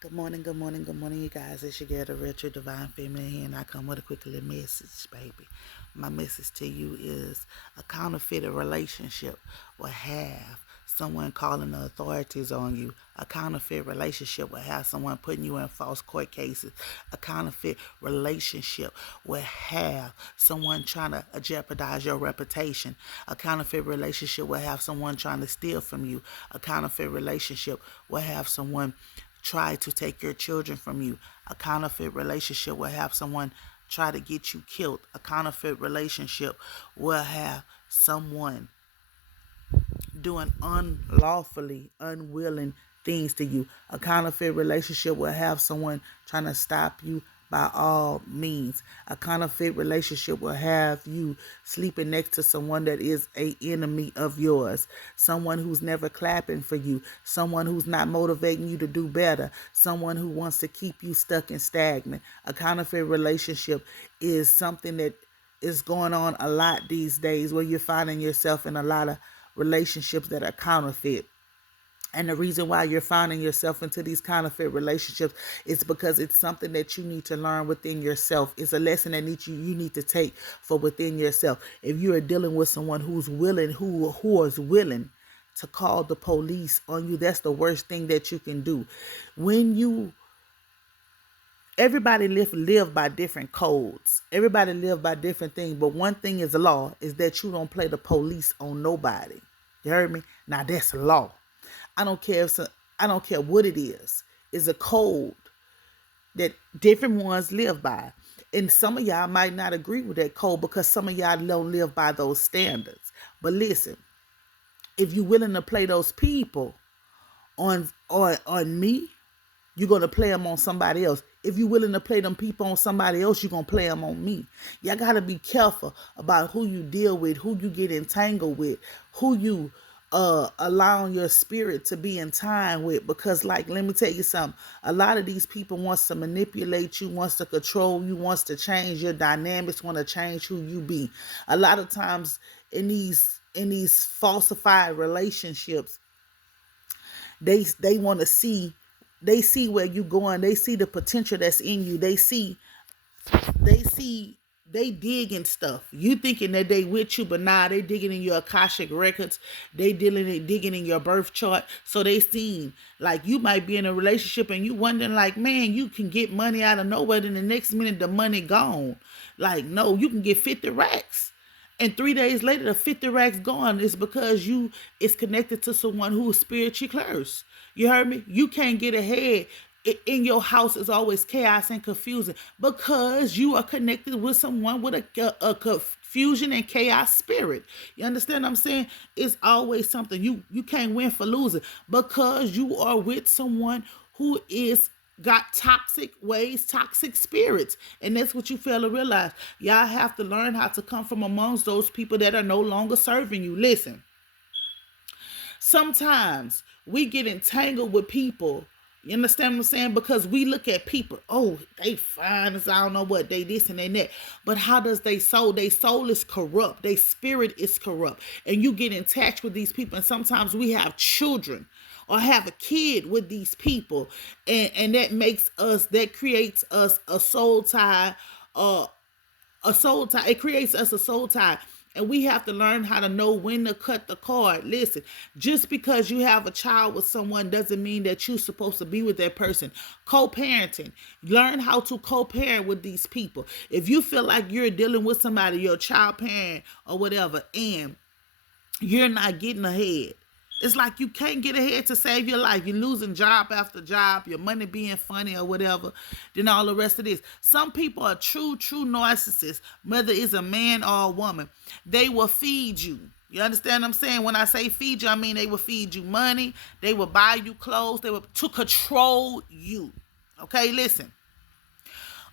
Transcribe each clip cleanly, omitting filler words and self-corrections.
Good morning, good morning, good morning, you guys. It's your girl, the Retro Divine Feminine here, and I come with a quick little message, baby. My message to you is a counterfeit relationship will have someone calling the authorities on you. A counterfeit relationship will have someone putting you in false court cases. A counterfeit relationship will have someone trying to jeopardize your reputation. A counterfeit relationship will have someone trying to steal from you. A counterfeit relationship will have someone try to take your children from you. A counterfeit relationship will have someone try to get you killed. A counterfeit relationship will have someone doing unlawfully unwilling things to you. A counterfeit relationship will have someone trying to stop you by all means. A counterfeit relationship will have you sleeping next to someone that is a enemy of yours, someone who's never clapping for you, someone who's not motivating you to do better, someone who wants to keep you stuck and stagnant. A counterfeit relationship is something that is going on a lot these days, where you're finding yourself in a lot of relationships that are counterfeit. And the reason why you're finding yourself into these counterfeit relationships is because it's something that you need to learn within yourself. It's a lesson that you need to take for within yourself. If you are dealing with someone who is willing to call the police on you, that's the worst thing that you can do. When you Everybody live by different codes. Everybody live by different things. But one thing is law is that you don't play the police on nobody. You heard me? Now that's law. I don't care if I don't care what it is. It's a code that different ones live by. And some of y'all might not agree with that code because some of y'all don't live by those standards. But listen, if you're willing to play those people on me, you're going to play them on somebody else. If you're willing to play them people on somebody else, you're going to play them on me. Y'all got to be careful about who you deal with, who you get entangled with, who you allowing your spirit to be in time with. Because, like, let me tell you something. A lot of these people wants to manipulate you, wants to control you, wants to change your dynamics, want to change who you be. A lot of times in these falsified relationships, they want to see, they see where you going, they see the potential that's in you, they see they digging stuff. You thinking that they with you, but nah, they digging in your Akashic records. They digging in your birth chart. So they seen, like, you might be in a relationship and you wondering, like, man, you can get money out of nowhere, and the next minute the money gone. Like, no, you can get 50 racks. And 3 days later, the 50 racks gone. It's because you is connected to someone who is spiritually cursed. You heard me? You can't get ahead. In your house is always chaos and confusion because you are connected with someone with a confusion and chaos spirit. You understand what I'm saying? It's always something. You can't win for losing because you are with someone who is got toxic ways, toxic spirits. And that's what you fail to realize. Y'all have to learn how to come from amongst those people that are no longer serving you. Listen, sometimes we get entangled with people. You understand what I'm saying? Because we look at people, oh, they fine as I don't know what, they this and they that. But how does they soul? Their soul is corrupt. Their spirit is corrupt. And you get attached with these people. And sometimes we have children or have a kid with these people. And that creates us a soul tie, a soul tie. It creates us a soul tie. And we have to learn how to know when to cut the cord. Listen, just because you have a child with someone doesn't mean that you're supposed to be with that person. Co-parenting. Learn how to co-parent with these people. If you feel like you're dealing with somebody, your child parent or whatever, and you're not getting ahead, it's like you can't get ahead to save your life. You're losing job after job, your money being funny or whatever, then all the rest of this. Some people are true narcissists, whether it's a man or a woman. They will feed you. You understand what I'm saying? When I say feed you, I mean they will feed you money. They will buy you clothes. They will to control you. Okay, listen.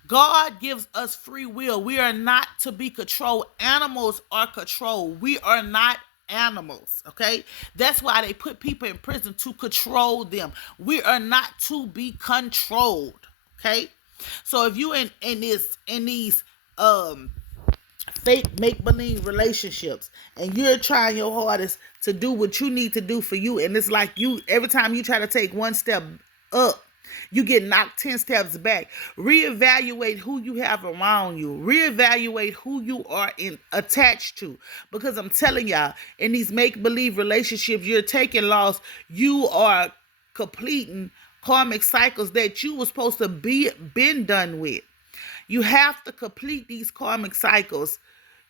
God gives us free will. We are not to be controlled. Animals are controlled. We are not animals, okay? That's why they put people in prison, to control them. We are not to be controlled, okay? So if you in these fake make-believe relationships and you're trying your hardest to do what you need to do for you, and it's like you, every time you try to take one step up, You get knocked 10 steps back. Reevaluate who you have around you. Reevaluate who you are attached to. Because I'm telling y'all, in these make-believe relationships, you're taking loss. You are completing karmic cycles that you were supposed to been done with. You have to complete these karmic cycles.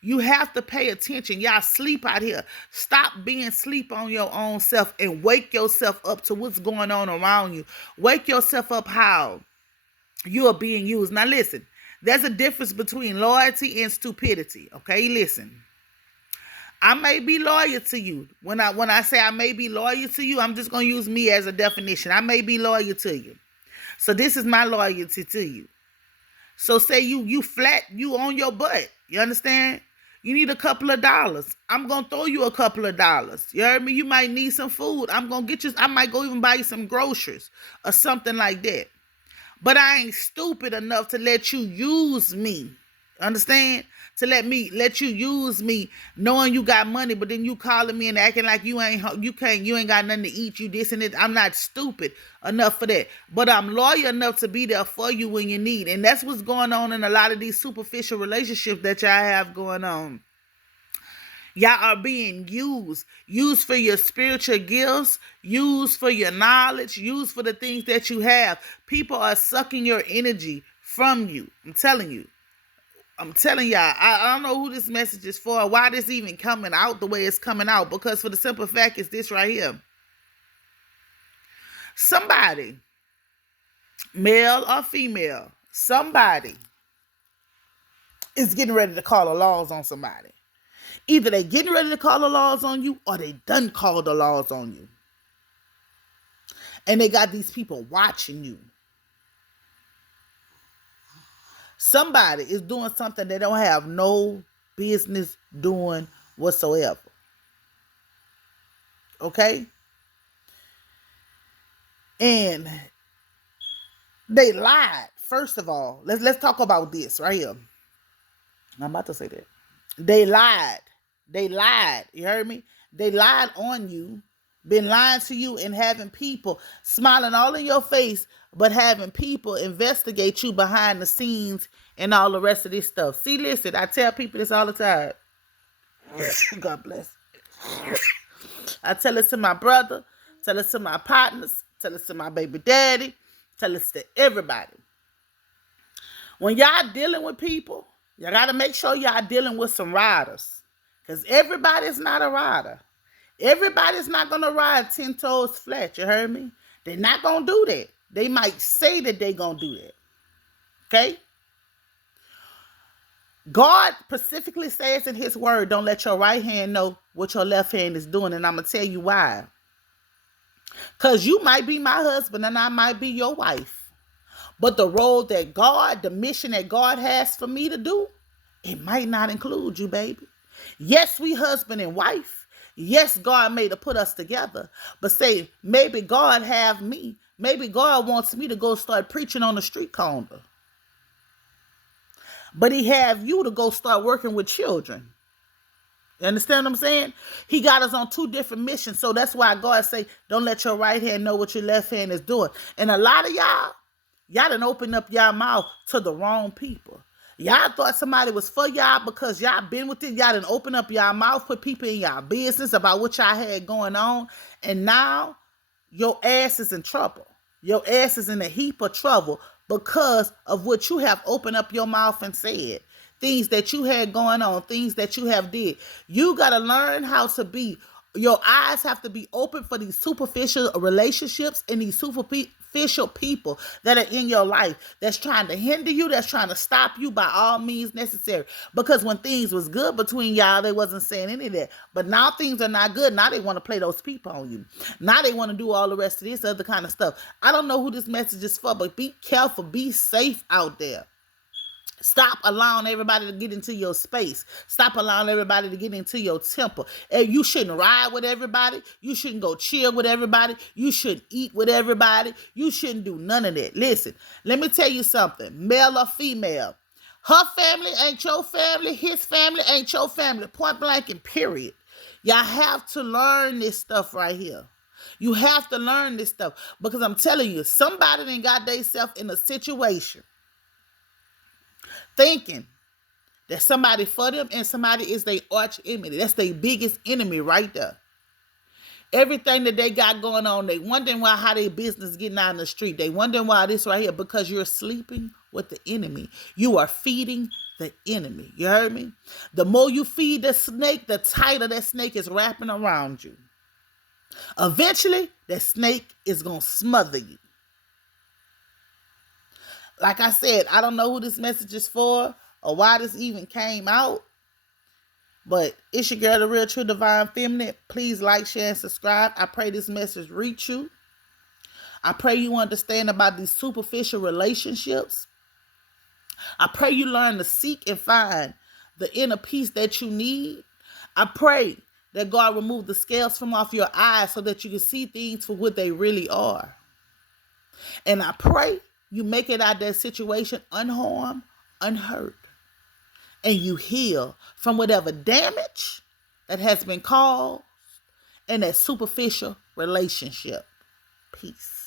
You have to pay attention. Y'all sleep out here. Stop being sleep on your own self and wake yourself up to what's going on around you. Wake yourself up how you are being used. Now listen, there's a difference between loyalty and stupidity. Okay, listen. I may be loyal to you. When I say I may be loyal to you, I'm just going to use me as a definition. I may be loyal to you. So this is my loyalty to you. So say you flat, you on your butt. You understand? You need a couple of dollars. I'm going to throw you a couple of dollars. You heard me? You might need some food. I'm going to get you, I might go even buy you some groceries or something like that. But I ain't stupid enough to let you use me. Understand? To let you use me knowing you got money, but then you calling me and acting like you ain't got nothing to eat, you this and that. I'm not stupid enough for that. But I'm loyal enough to be there for you when you need. And that's what's going on in a lot of these superficial relationships that y'all have going on. Y'all are being used for your spiritual gifts, used for your knowledge, used for the things that you have. People are sucking your energy from you. I'm telling y'all, I don't know who this message is for, why this even coming out the way it's coming out, because for the simple fact is this right here. Somebody, male or female, somebody is getting ready to call the laws on somebody. Either they getting ready to call the laws on you or they done called the laws on you. And they got these people watching you. Somebody is doing something they don't have no business doing whatsoever. Okay? And they lied. First of all, let's talk about this right here. I'm about to say that. They lied. You heard me? They lied on you. Been lying to you and having people smiling all in your face, but having people investigate you behind the scenes and all the rest of this stuff. See, listen, I tell people this all the time. God bless. I tell it to my brother, tell it to my partners, tell it to my baby daddy, tell it to everybody. When y'all dealing with people, y'all got to make sure y'all dealing with some riders. Because everybody's not a rider. Everybody's not going to ride 10 toes flat. You heard me? They're not going to do that. They might say that they're going to do that. Okay? God specifically says in his word, don't let your right hand know what your left hand is doing. And I'm going to tell you why. Because you might be my husband and I might be your wife. But the role that God, the mission that God has for me to do, it might not include you, baby. Yes, we husband and wife. Yes, God made to put us together. But say, maybe God have me. Maybe God wants me to go start preaching on the street corner. But he have you to go start working with children. You understand what I'm saying? He got us on two different missions. So that's why God say, don't let your right hand know what your left hand is doing. And a lot of y'all done opened up y'all mouth to the wrong people. Y'all thought somebody was for y'all because y'all been with it. Y'all done open up y'all mouth, put people in y'all business about what y'all had going on. And now your ass is in trouble. Your ass is in a heap of trouble because of what you have opened up your mouth and said. Things that you had going on, things that you have did. You got to learn how to be, your eyes have to be open for these superficial relationships and these superficial people that are in your life that's trying to hinder you, that's trying to stop you by all means necessary. Because when things was good between y'all, they wasn't saying any of that. But now things are not good. Now they want to play those people on you. Now they want to do all the rest of this other kind of stuff. I don't know who this message is for, but be careful, be safe out there. Stop allowing everybody to get into your space. Stop allowing everybody to get into your temple. And you shouldn't ride with everybody. You shouldn't go chill with everybody. You shouldn't eat with everybody. You shouldn't do none of that. Listen, let me tell you something. Male or female, her family ain't your family. His family ain't your family. Point blank and period. Y'all have to learn this stuff right here. You have to learn this stuff because I'm telling you, somebody done got themselves in a situation thinking that somebody for them and somebody is their arch enemy. That's their biggest enemy right there. Everything that they got going on, they wondering why how their business getting out in the street. They wondering why this right here, because you're sleeping with the enemy. You are feeding the enemy. You heard me? The more you feed the snake, the tighter that snake is wrapping around you. Eventually, that snake is going to smother you. Like I said, I don't know who this message is for or why this even came out. But it's your girl, the Real True Divine Feminine. Please like, share, and subscribe. I pray this message reach you. I pray you understand about these superficial relationships. I pray you learn to seek and find the inner peace that you need. I pray that God remove the scales from off your eyes so that you can see things for what they really are. And I pray you make it out of that situation unharmed, unhurt. And you heal from whatever damage that has been caused in that superficial relationship. Peace.